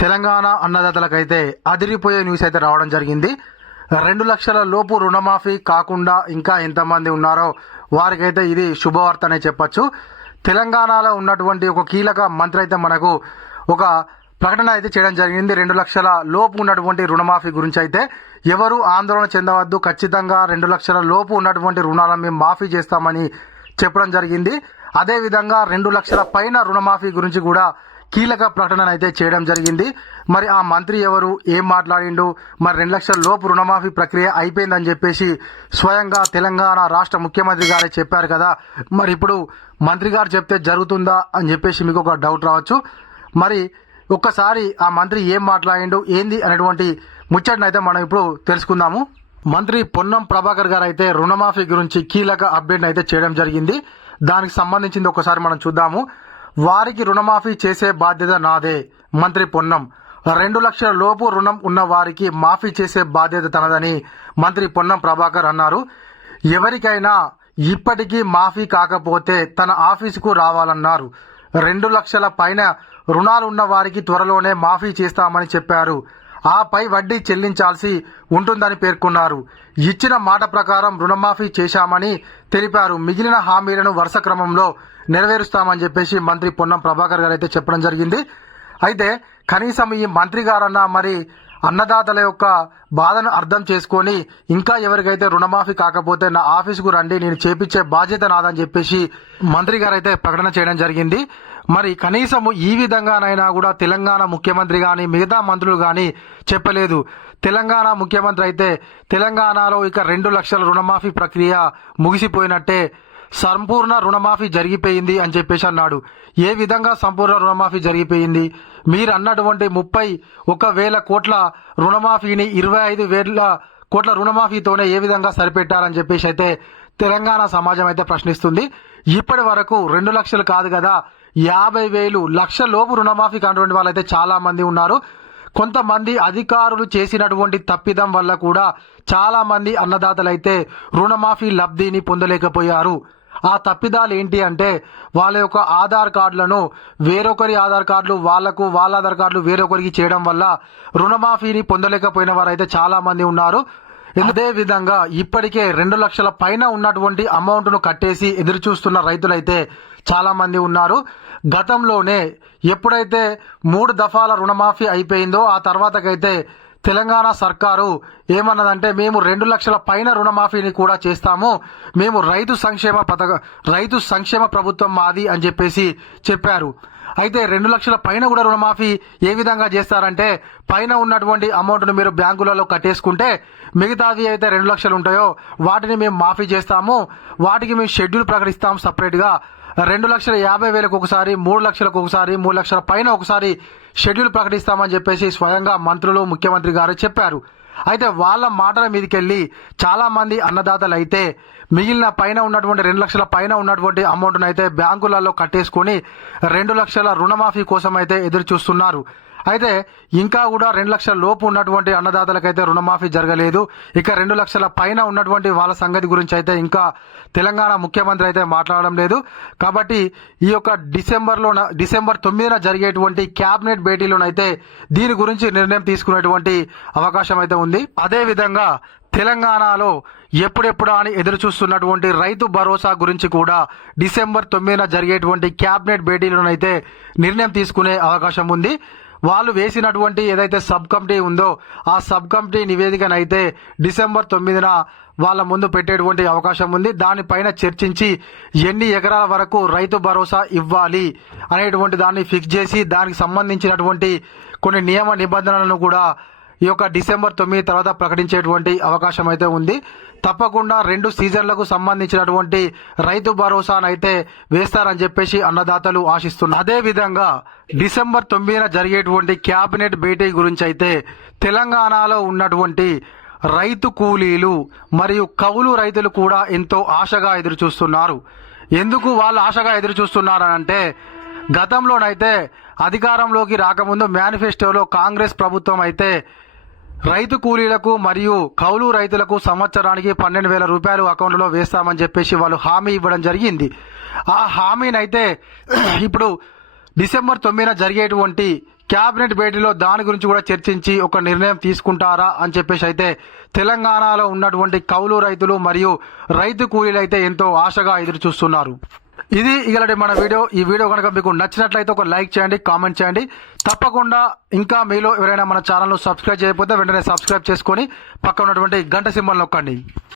తెలంగాణ అన్నదాతలకైతే అదిరిపోయే న్యూస్ అయితే రావడం జరిగింది. 2 లక్షల లోపు రుణమాఫీ కాకుండా ఇంకా ఎంతమంది ఉన్నారో వారికైతే ఇది శుభవార్త అనే చెప్పొచ్చు. తెలంగాణలో ఉన్నటువంటి ఒక కీలక మంత్రి అయితే మనకు ఒక ప్రకటన అయితే చేయడం జరిగింది. 2 లక్షల లోపు ఉన్నటువంటి రుణమాఫీ గురించి అయితే ఎవరు ఆందోళన చెందవద్దు, ఖచ్చితంగా 2 లక్షల లోపు ఉన్నటువంటి రుణాలను మేము మాఫీ చేస్తామని చెప్పడం జరిగింది. అదేవిధంగా 2 లక్షల పైన రుణమాఫీ గురించి కూడా కీలక ప్రకటన అయితే చేయడం జరిగింది. మరి ఆ మంత్రి ఎవరు, ఏం మాట్లాడిండు, మరి 2 లక్షల లోపు రుణమాఫీ ప్రక్రియ అయిపోయిందని చెప్పేసి స్వయంగా తెలంగాణ రాష్ట్ర ముఖ్యమంత్రి గారే చెప్పారు కదా. మరి ఇప్పుడు మంత్రి గారు చెప్తే జరుగుతుందా అని చెప్పేసి మీకు ఒక డౌట్ రావచ్చు. మరి ఒక్కసారి ఆ మంత్రి ఏం మాట్లాడిండు, ఏంది అనేటువంటి ముచ్చటను అయితే మనం ఇప్పుడు తెలుసుకుందాము. మంత్రి పొన్నం ప్రభాకర్ గారు అయితే రుణమాఫీ గురించి కీలక అప్డేట్ అయితే చేయడం జరిగింది. దానికి సంబంధించింది ఒకసారి మనం చూద్దాము. వారికి రుణమాఫీ చేసే బాధ్యత నాదే. మంత్రి పొన్నం 2 లక్షల లోపు రుణం ఉన్న వారికి మాఫీ చేసే బాధ్యత తనదని మంత్రి పొన్నం ప్రభాకర్ అన్నారు. ఎవరికైనా ఇప్పటికీ మాఫీ కాకపోతే తన ఆఫీసుకు రావాలన్నారు. 2 లక్షల పైన రుణాలు ఉన్న వారికి త్వరలోనే మాఫీ చేస్తామని చెప్పారు. ఆపై వడ్డీ చెల్లించాల్సి ఉంటుందని పేర్కొన్నారు. ఇచ్చిన మాట ప్రకారం రుణమాఫీ చేశామని తెలిపారు. మిగిలిన హామీలను వరుస క్రమంలో నెరవేరుస్తామని చెప్పేసి మంత్రి పొన్నం ప్రభాకర్ గారు అయితే చెప్పడం జరిగింది. అయితే కనీసం ఈ మంత్రి గారన్నా మరి అన్నదాతల యొక్క బాధను అర్థం చేసుకొని ఇంకా ఎవరికైతే రుణమాఫీ కాకపోతే నా ఆఫీసుకు రండి, నేను చేపించే బాధ్యత నాదని చెప్పేసి మంత్రి గారు అయితే ప్రకటన చేయడం జరిగింది. మరి కనీసం ఈ విధంగానైనా కూడా తెలంగాణ ముఖ్యమంత్రి కానీ మిగతా మంత్రులు కానీ చెప్పలేదు. తెలంగాణ ముఖ్యమంత్రి అయితే తెలంగాణలో ఇక 2 లక్షల రుణమాఫీ ప్రక్రియ ముగిసిపోయినట్టే, సంపూర్ణ రుణమాఫీ జరిగిపోయింది అని చెప్పేసి అన్నాడు. ఏ విధంగా సంపూర్ణ రుణమాఫీ జరిగిపోయింది? మీరు అన్నటువంటి 31,000 కోట్ల రుణమాఫీని 25,000 కోట్ల రుణమాఫీతోనే ఏ విధంగా సరిపెట్టారని చెప్పేసి అయితే తెలంగాణ సమాజం అయితే ప్రశ్నిస్తుంది. ఇప్పటి వరకు 2 లక్షలు కాదు కదా, 50,000 లక్ష లోపు రుణమాఫీ కానిటువంటి వాళ్ళైతే చాలా మంది ఉన్నారు. కొంతమంది అధికారులు చేసినటువంటి తప్పిదం వల్ల కూడా చాలా మంది అన్నదాతలైతే రుణమాఫీ లబ్ధిని పొందలేకపోయారు. ఆ తప్పిదాలు ఏంటి అంటే వాళ్ళ యొక్క ఆధార్ కార్డులను వేరొకరి ఆధార్ కార్డులు వాళ్లకు, వాళ్ళ ఆధార్ కార్డులు వేరొకరికి చేయడం వల్ల రుణమాఫీని పొందలేకపోయిన వారైతే చాలా మంది ఉన్నారు. అదే విధంగా ఇప్పటికే 2 లక్షల పైన ఉన్నటువంటి అమౌంట్ను కట్టేసి ఎదురు చూస్తున్న రైతులైతే చాలా మంది ఉన్నారు. గతంలోనే ఎప్పుడైతే 3 దఫాల రుణమాఫీ అయిపోయిందో ఆ తర్వాతకైతే తెలంగాణ సర్కారు ఏమన్నదంటే మేము 2 లక్షల పైన రుణమాఫీని కూడా చేస్తాము, మేము రైతు సంక్షేమ ప్రభుత్వం మాది అని చెప్పేసి చెప్పారు. అయితే 2 లక్షల పైన కూడా రుణమాఫీ ఏ విధంగా చేస్తారంటే పైన ఉన్నటువంటి అమౌంట్ను మీరు బ్యాంకులలో కట్టేసుకుంటే మిగతాది అయితే 2 లక్షలు ఉంటాయో వాటిని మేము మాఫీ చేస్తాము, వాటికి మేము షెడ్యూల్ ప్రకటిస్తాం సపరేట్గా. 2,50,000 ఒకసారి, 3 లక్షలకు ఒకసారి, 3 లక్షల పైన ఒకసారి షెడ్యూల్ ప్రకటిస్తామని చెప్పేసి స్వయంగా మంత్రులు, ముఖ్యమంత్రి గారు చెప్పారు. అయితే వాళ్ళ మాటల మీదకెళ్ళి చాలా మంది అన్నదాతలు అయితే మిగిలిన పైన ఉన్నటువంటి 2 లక్షల పైన ఉన్నటువంటి అమౌంట్ను అయితే బ్యాంకులలో కట్టేసుకొని 2 లక్షల రుణమాఫీ కోసం అయితే ఎదురు చూస్తున్నారు. అయితే ఇంకా కూడా 2 లక్షల లోపు ఉన్నటువంటి అన్నదాతలకైతే రుణమాఫీ జరగలేదు. ఇక 2 లక్షల పైన ఉన్నటువంటి వాళ్ళ సంగతి గురించి అయితే ఇంకా తెలంగాణ ముఖ్యమంత్రి అయితే మాట్లాడడం లేదు. కాబట్టి ఈ యొక్క డిసెంబర్ 9న జరిగేటువంటి క్యాబినెట్ భేటీలోనైతే దీని గురించి నిర్ణయం తీసుకునేటువంటి అవకాశం అయితే ఉంది. అదే విధంగా తెలంగాణలో ఎప్పుడెప్పుడా అని ఎదురు చూస్తున్నటువంటి రైతు భరోసా గురించి కూడా డిసెంబర్ 9న జరిగేటువంటి క్యాబినెట్ భేటీలోనైతే నిర్ణయం తీసుకునే అవకాశం ఉంది. వాళ్ళు వేసినటువంటి ఏదైతే సబ్ కమిటీ ఉందో ఆ సబ్ కమిటీ నివేదికనైతే డిసెంబర్ 9న వాళ్ళ ముందు పెట్టేటువంటి అవకాశం ఉంది. దానిపైన చర్చించి ఎన్ని ఎకరాల వరకు రైతు భరోసా ఇవ్వాలి అనేటువంటి దాన్ని ఫిక్స్ చేసి దానికి సంబంధించినటువంటి కొన్ని నియమ నిబంధనలను కూడా ఈ యొక్క డిసెంబర్ 9 తర్వాత ప్రకటించేటువంటి అవకాశం అయితే ఉంది. తప్పకుండా 2 సీజన్లకు సంబంధించినటువంటి రైతు భరోసానైతే వేస్తారని చెప్పేసి అన్నదాతలు ఆశిస్తున్నారు. అదే విధంగా డిసెంబర్ 9న జరిగేటువంటి క్యాబినెట్ భేటీ గురించి అయితే తెలంగాణలో ఉన్నటువంటి రైతు కూలీలు మరియు కౌలు రైతులు కూడా ఎంతో ఆశగా ఎదురు చూస్తున్నారు. ఎందుకు వాళ్ళు ఆశగా ఎదురు చూస్తున్నారనంటే గతంలోనైతే అధికారంలోకి రాకముందు మేనిఫెస్టోలో కాంగ్రెస్ ప్రభుత్వం అయితే రైతు కూలీలకు మరియు కౌలు రైతులకు సంవత్సరానికి 12,000 రూపాయలు అకౌంట్లో వేస్తామని చెప్పేసి వాళ్ళు హామీ ఇవ్వడం జరిగింది. ఆ హామీనైతే ఇప్పుడు డిసెంబర్ 9న జరిగేటువంటి క్యాబినెట్ భేటీలో దాని గురించి కూడా చర్చించి ఒక నిర్ణయం తీసుకుంటారా అని చెప్పేసి అయితే తెలంగాణలో ఉన్నటువంటి కౌలు రైతులు మరియు రైతు కూలీలు అయితే ఎంతో ఆశగా ఎదురు చూస్తున్నారు. ఇది ఇలాంటి మన వీడియో. ఈ వీడియో కనుక మీకు నచ్చినట్లయితే ఒక లైక్ చేయండి, కామెంట్ చేయండి. తప్పకుండా ఇంకా మీలో ఎవరైనా మన ఛానల్ను సబ్స్క్రైబ్ చేయకపోతే వెంటనే సబ్స్క్రైబ్ చేసుకొని పక్కన ఉన్నటువంటి గంట సింబల్ నొక్కండి.